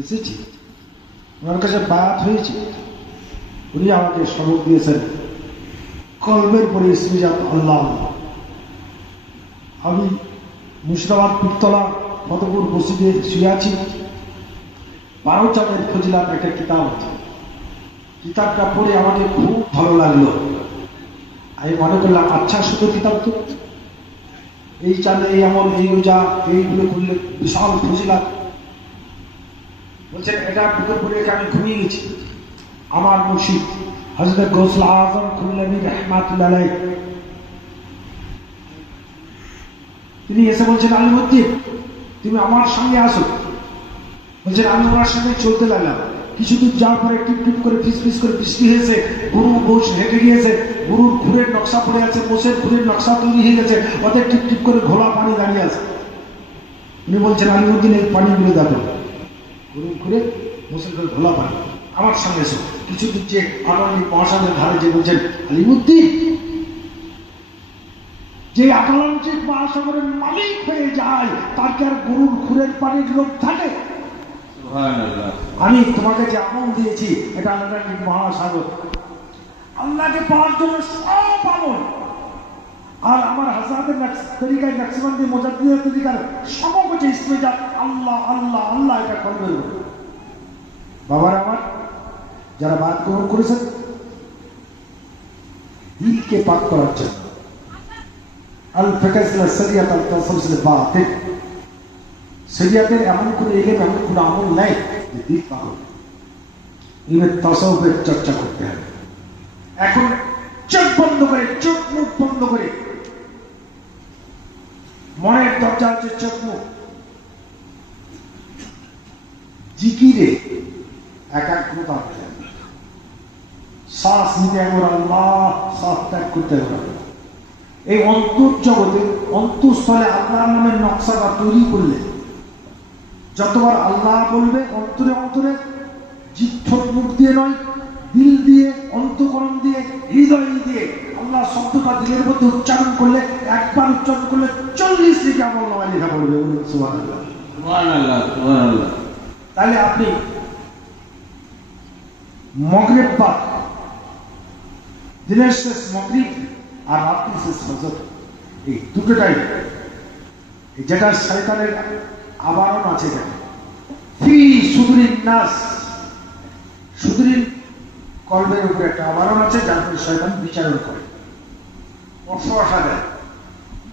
এসেছি, ওনার কাছে বায়াত হয়েছে। উনি আমাকে সবক দিয়েছেন কলমের পরে ইসমিজাত আল্লাহ। আমি মুর্শিদাবাদ পীরতলা ফতেপুর মসজিদে শুয়ে আছি। 12 চাঁদের ফজিলাত একটা কিতাব আছে। কিতাবটা পড়ে আমাকে খুব ভালো লাগলো। আমি মনে করলাম আচ্ছা শুধু কিতাব তো, এই চাঁদে এই আমল এই রোজা এইগুলো করলে বিশাল ফজিলাত। বলছেন এটা বুকের পরে আমি ঘুমিয়ে গেছি। আমার মুর্শিদ হযরত গৌসুল আযম খুল্লাবী রাহমাতুল্লাহ আলাইহি তিনি এসে বলছেন আলিমুদ্দিন তুমি আমার সঙ্গে আসো। বলছেন আমি ওনার সঙ্গে চলতে লাগলাম। কিছু দূর যাওয়ার পরে টিপ টিপ করে ফিস ফিস করে বৃষ্টি হয়েছে। গরু গোশ হেঁটে গিয়েছে, গরুর খুরের নকশা পড়ে আছে, মোষের খুরের নকশা তৈরি হয়ে গেছে, ওদের টিপ টিপ করে ঘোলা পানি দাঁড়িয়ে আছে। উনি বলছেন আলিমুদ্দিন এই পানিগুলো দেখো, গরুর খুরে মোষের খুরে ঘোলা পানি, আমার সঙ্গে এসো। কিছু দূর যে আটলান্টিক মহাসাগরের ধারে যে বলছেন আলিমুদ্দিন যে আটলান্টিক মহাসাগরের মালিক হয়ে যায় তার কি আর গরুর খুরের পানির লোক থাকে? আমি তোমাকে যে আমল দিয়েছি এটা আটলান্টিক মহাসাগর, আল্লাহকে পাওয়ার জন্য সব আমল। আর আমার হাজরাতের তরিকায় নকশবন্দি মুজাদ্দিদের তরিকার সবক হচ্ছে ইসমিজাত আল্লাহ আল্লাহ আল্লাহ, এটা করবে। বাবার আমার যারা বাদ গ্রহণ করেছেন দিলকে পাক করার জন্য, আল ফিকহ শরিয়াত আল তাসাউসুল বাতিন, শরিয়াতের এমন কোন ইলম এমন কোন আমল নাই যে দিল পাক হবে। ইলমে তাসাউফের চর্চা করতে হবে। এখন চোখ বন্ধ করে, চোখ মুখ বন্ধ করে, মনের দরজা হচ্ছে চোখ মুখ, জিকিরে একাগ্রতা আনতে হবে। শ্বাস নিতে একবার আল্লাহ, শ্বাস ত্যাগ করতে হবে। এই অন্তর্জগতে অন্তঃস্থলে আল্লাহর নামের নকশাটা তৈরি করলে যতবার আল্লাহ বলবে অন্তরে অন্তরে, জিহ্ব মুখ দিয়ে নয়, দিল দিয়ে, অন্তঃকরণ দিয়ে, হৃদয় দিয়ে আল্লাহ শব্দটা দিলের মধ্যে উচ্চারণ করলে, একবার উচ্চারণ করলে 40 লিখে আমল নামায় লেখা পড়বে। সুবহানাল্লাহ সুবহানাল্লাহ সুবহানাল্লাহ। তাহলে আপনি মাগরিব বাদ, দিনের শেষ মাগরিব আর রাত্রি শেষ ফজর, এই দুটো টাইম যেটা শয়তানের আবরণ আছে, ফি সুদুরিন নাস, সুদুরিন কলবের উপরে একটা আবরণ আছে যার উপরে শয়তান বিচারণ করে, অসহসা দেয়,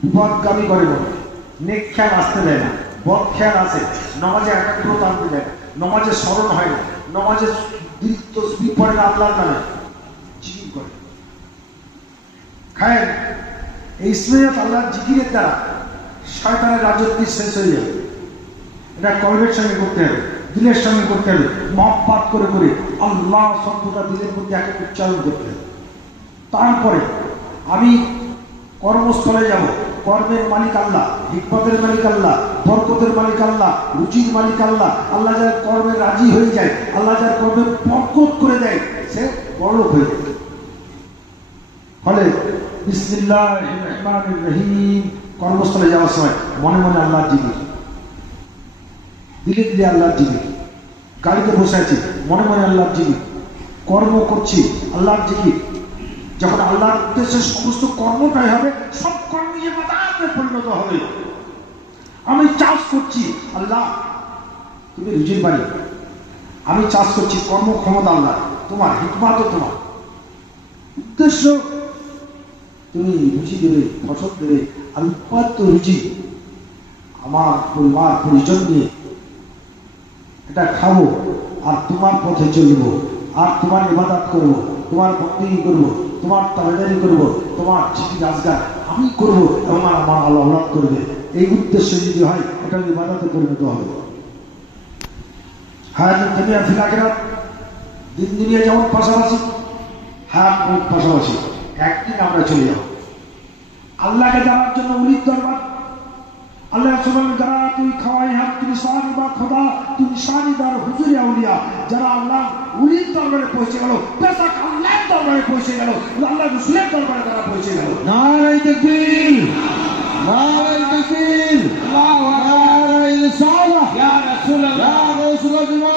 বিপদগামী করে বলে, নেক খেয়াল আসতে দেয় না, বদ খেয়াল আছে, নামাজে একাগ্রতা আনতে দেয় না, নামাজে স্মরণ হয় না, নামাজে তসবিহ পড়ে না আল্লাহর নামে, জিকির করে। খায়ের এই ইসমিজাত আল্লাহর জিকিরের দ্বারা শয়তানের রাজত্ব শেষ হয়ে যাবে। এটা কলবের সঙ্গে করতে হবে, দিলের সঙ্গে করতে হবে, মহব্বত করে করে আল্লাহ শব্দটা দিলের মধ্যে একে উচ্চারণ করতে হবে। তারপরে আমি কর্মস্থলে যাব, কর্মের মালিক আল্লাহ, হিকমতের মালিক আল্লাহ, বরকতের মালিক আল্লাহ, রুচির মালিক আল্লাহ। আল্লাহ যার কর্মে রাজি হয়ে যায়, আল্লাহ যার কর্মে বরকত করে দেয়, সে বড়লোক হয়ে যায়। ফলে বিসমিল্লাহির রহমানির রহিম কর্মস্থলে যাওয়ার সময় মনে মনে আল্লাহর জিকির, দিলে দিলে আল্লাহর জিকির, গাড়িতে বসে আছি মনে মনে আল্লাহর জিকির, কর্ম করছি আল্লাহর জিকির। যখন আল্লাহর উদ্দেশ্যে সমস্ত কর্মটাই হবে, সব কর্ম ইবাদতে পরিণত হবে। আমি চাষ করছি আল্লাহ তুমি রুজির বাড়ি, আমি চাষ করছি, কর্মক্ষমতা আল্লাহ তোমার, হিকমতও তোমার, উদ্দেশ্য তুমি রুচি দেবে, ফসল দেবে, আমি উপাত্ত রুচি আমার পরিবার পরিজন নিয়ে এটা খাবো আর তোমার পথে চলবো, আর তোমার ইবাদত করবো, তোমার বন্দী করবো, তোমার তাবেদারি করবো, তোমার চিঠি রাজগার আমি করবো এবং আমার আল্লাহ করবে। এই উদ্দেশ্য যদি হয় এটা ইবাদতে পরিণত হবে। হায়াতুদ দুনিয়া ফিল আখিরাত, দিন দুনিয়া যেমন পাশাপাশি, হায়াত মউত পাশাপাশি, একদিন আমরা চলে যাব। আল্লাহকে জানার জন্য উলির দরবার, আল্লাহ সুবহানাহু ওয়া তাআলা তুই খাওয়াই হাত তুই সানি বা খোদা তুই সানিদার হুজুরে আউলিয়া, যারা আল্লাহ উলির দরবারে পৌঁছে গেল, বেশক আল্লাহর দরবারে পৌঁছে গেল, আল্লাহ রাসূলের দরবারে তারা পৌঁছে গেল। নারে তাকবীর, নারে তাকবীর, আল্লাহু আকবার, নারে রিসালাহ, ইয়া রাসূলুল্লাহ, ইয়া রাসূলুল্লাহ।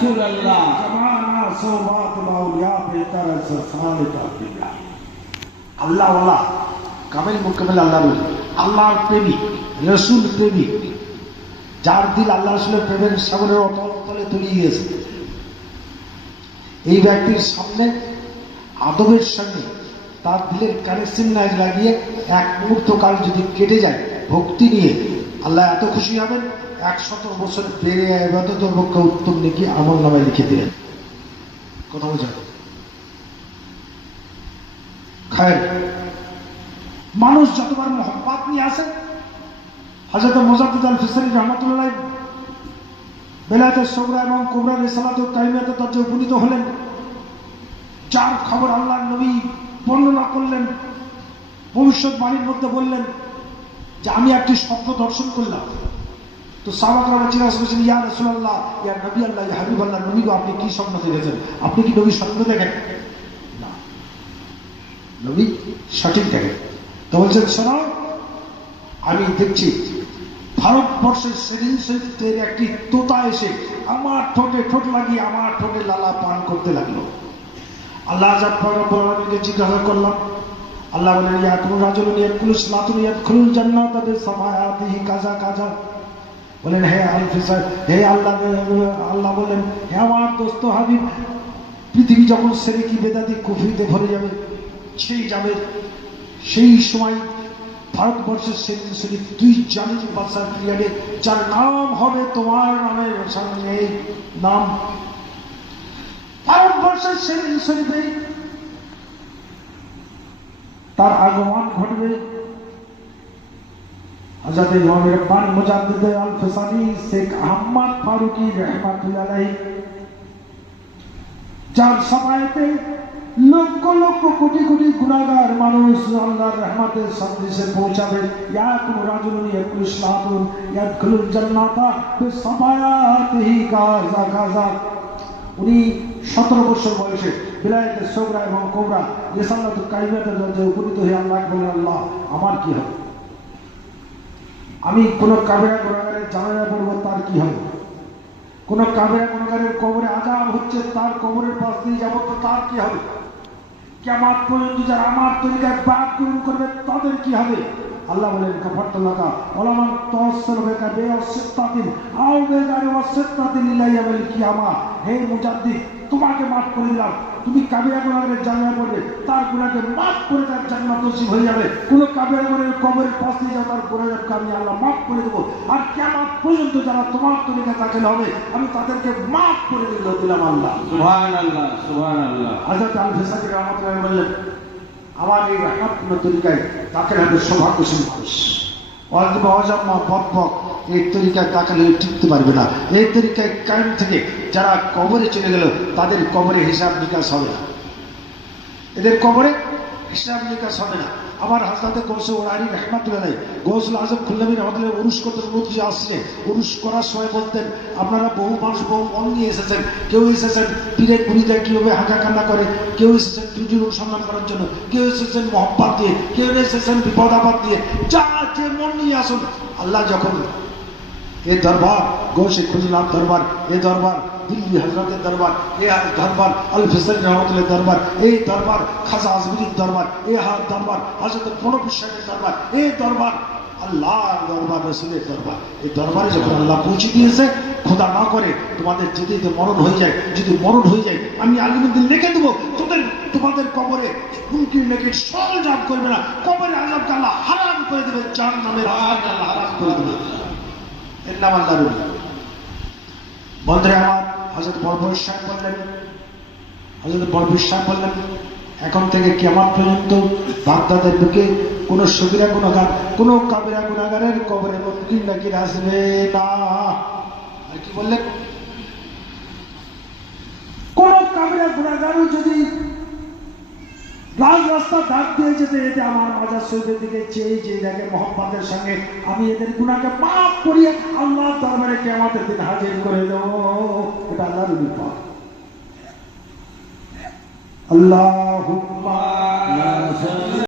রাসূলুল্লাহ। জামানা সোহবত মাওলিয়া বেহতর আছে সালিকা বিল্লাহ। আল্লাহ ওয়ালা কামেল মুকাম্মেল আল্লাহর ওলি, আল্লাহর প্রেমিক, রাসূল প্রেমিক, যার দিল আল্লাহ রাসূলের প্রেমের সাগরের অতল তলে তলিয়ে গেছে, এই ব্যক্তির সামনে আদবের সঙ্গে তার দিলের কানেকশন না লাগিয়ে এক মুহূর্ত কাল যদি কেটে যায় ভক্তি নিয়ে, আল্লাহ এত খুশি হবেন 100 বছর বেড়ে ইবাদতের পক্ষে উত্তম নেকি আমল নামায় লিখে দিলেন। কথা বোঝা? খায়ের মানুষ যতবার মোহাম্মত নিয়ে আসে, হযরত মুজাদ্দিদ আল ফিসারি রাহমাতুল্লাহ বেলায়েতের সগরা এবং কুবরা রিসালাতুল কাইমিয়াতে তার যে উপনীত হলেন, যার খবর আল্লাহর নবী বর্ণনা করলেন, ভবিষ্যৎবাণীর মধ্যে বললেন যে আমি একটি স্বপ্ন দর্শন করলাম। তো সাহাবারা জিজ্ঞাসা করেছেন, ইয়া রাসূলুল্লাহ, ইয়া নবী আল্লাহ, ইয়া হাবিব আল্লাহ, নবী গো আপনি কি স্বপ্ন দেখেছেন? আপনি কি নবী স্বপ্ন দেখেন? না, নবী সঠিক দেখেন। তো বলছেন শোনো, আমি দেখছি ভারতবর্ষের সেদিন শরীফের একটি তোতা এসে আমার ঠোঁটে ঠোঁট লাগিয়ে আমার ঠোঁটে লালা পান করতে লাগলো। আল্লাহ রাব্বুকে জিজ্ঞাসা করলাম, আল্লাহ বলেন ইয়া কুল রাজুলুন ইয়াকুলু সালাতুন ইয়াদখুলুল জান্নাতা বিসামায়াতিহি কাজা কাজা। বলেন হে আল ফিসার, হে আল্লাহ বলেন হে আমার দোস্ত হাবিব, পৃথিবী যখন সেরেকি বেদাতি কুফরিতে ভরে যাবে, সেই সময় ভারতবর্ষের সেদিন শরীফ 2 জালিম বাদশার পিরিয়ডে যার নাম হবে তোমার নামের সামনে নাম, ভারতবর্ষের সেদিন শরীফে তার আগমন ঘটবে। হযরত ইমাম রব্বানি মুজাদ্দিদ আল ফিসানি শেখ আহমদ ফারুকি রাহমাতুল্লাহ আলাইহি, যার সমায়েতে লক্ষ লক্ষ কোটি কোটি গুনাহগার মানুষ আল্লাহর রহমতের সন্দেশে পৌঁছাবে। ইয়া কুল রাজুলুন ইয়াকুলু সালাতুন ইয়াদখুলুল জান্নাতা বিসামায়াতিহি কাযা কাযা। উনি 17 বছর বয়সে বিলায়েতের সগরা এবং কুবরা রিসালাতুল কাইমিয়াতে দরজায় উপনীত হয়ে আল্লাহ বলেন, আল্লাহ আমার কি হবে? আমি কোন কাবেরা গুনাহগারের জানাজা পড়বো, তার কি হবে? কোন কাবেরা গুনাহগারের কবরে আযাব হচ্ছে, তার কবরের পাশ দিয়ে যাবো, তো তার কি হবে? কিয়ামত পর্যন্ত যারা আমার তরিকায় বাদ গ্রহণ করবে তাদের কি হবে? আল্লাহ বলেন কাফারতুল্লাকা ওয়ালামান তাওয়াসসাল বিকা বিওয়াসিতাতিন আও বিগারি ওয়াসিতাতিন ইলা ইয়াউমিল কিয়ামা। হে মুজাদ্দিদ, তোমাকে মাফ করে দিলাম, তুমি কাবিরা গুনাহের জানাজা পড়বে, তার গুনাহকে মাফ করে তার জান্নাত নসিব হয়ে যাবে। কোন কাবিরা গুনাহের কবরের পাশ দিয়ে যাও, তার গুনাহকে আমি আল্লাহ মাফ করে দেবো। আর কিয়ামত পর্যন্ত যারা তোমার তরিকায় দাখিল হবে আমি তাদেরকে মাফ করে দিলাম। আল্লাহ সুবহানাল্লাহ, সুবহানাল্লাহ। হযরত আল ফিসারি রাহমাতুল্লাহ বললেন, আমার এই রাহমাতুল্লাহ তরিকায় দাখিল হবে সৌভাগ্যশীল মানুষ। অজম্মা বকবক এই তরিকায় দাখিল হয়ে টিকতে পারবে না। এই তরিকায় কায়েম থেকে যারা কবরে চলে গেল তাদের কবরে হিসাব নিকাশ হবে না, এদের কবরে হিসাব নিকাশ হবে না। আবার হযরতে গৌসে ওরারি রাহমাতুল্লাহ আলাইহি, গৌসুল আজম খুল্লাবী রাহমাতুল্লাহ উরুস করতেন, মুফতি আসলেন, উরুস করার সময় বলতেন আপনারা বহু মানুষ বহু মন নিয়ে এসেছেন, কেউ এসেছেন পীরের মুরিদরা কিভাবে হাঁকা কান্না করে, কেউ এসেছেন টুজুর অনুসন্ধান করার জন্য, কেউ এসেছেন মহব্বত দিয়ে, কেউ এসেছেন বিপদ আপদ দিয়ে, যা যে মন নিয়ে আসুন। আল্লাহ যখন এ দরবার গৌসে খুজলাম দরবার, এ দরবার দিল্লি হজরতের দরবার, এ দরবার আল ফিসারি রহমতুল্লাহ দরবার, এই দরবার খাজা আজমিরির দরবার, এ দরবার হযরত প্রণব সাহেবের দরবার, এই দরবার আল্লাহর দরবার, রাসূলের দরবার। এই দরবারে যখন আল্লাহ পৌঁছে দিয়েছে, খোদা না করে তোমাদের যেতে মরণ হয়ে যায়, যদি মরণ হয়ে যায় আমি আলিমুদ্দিন লিখে দেবো তোমাদের কবরে মুনকির নাকির সল জাপ করবে না, কবরে আযাবকে আল্লাহ হারাম করে দেবে, জাহান্নামের আযাবকে আল্লাহ হারাম করে দেবে। এর নাম আল্লাহর ওলি। বন্ধুরা আমার, হযরত বরবর সাহেব বললেন এখন থেকে কিয়ামত পর্যন্ত বাগদাদের বুকে কোন সগীরা গুনাহগার, কোন কাবিরা গুনাহগারের কবরে মুনকির নাকির আসবে না। আর কি বললেন? কোন কাবিরা গুনাহগারও যদি রাস্তা ডাক দিয়ে যেতে যেতে আমার মাজার শরীফের দিকে চেয়ে যে দেখে মোহাম্মদের সঙ্গে আমি এদের গুনাহকে মাফ করিয়ে আল্লাহর দরবারে কিয়ামতের দিন হাজির করে দেব, এটা আল্লাহর অনুগ্রহ। আল্লাহুম্মা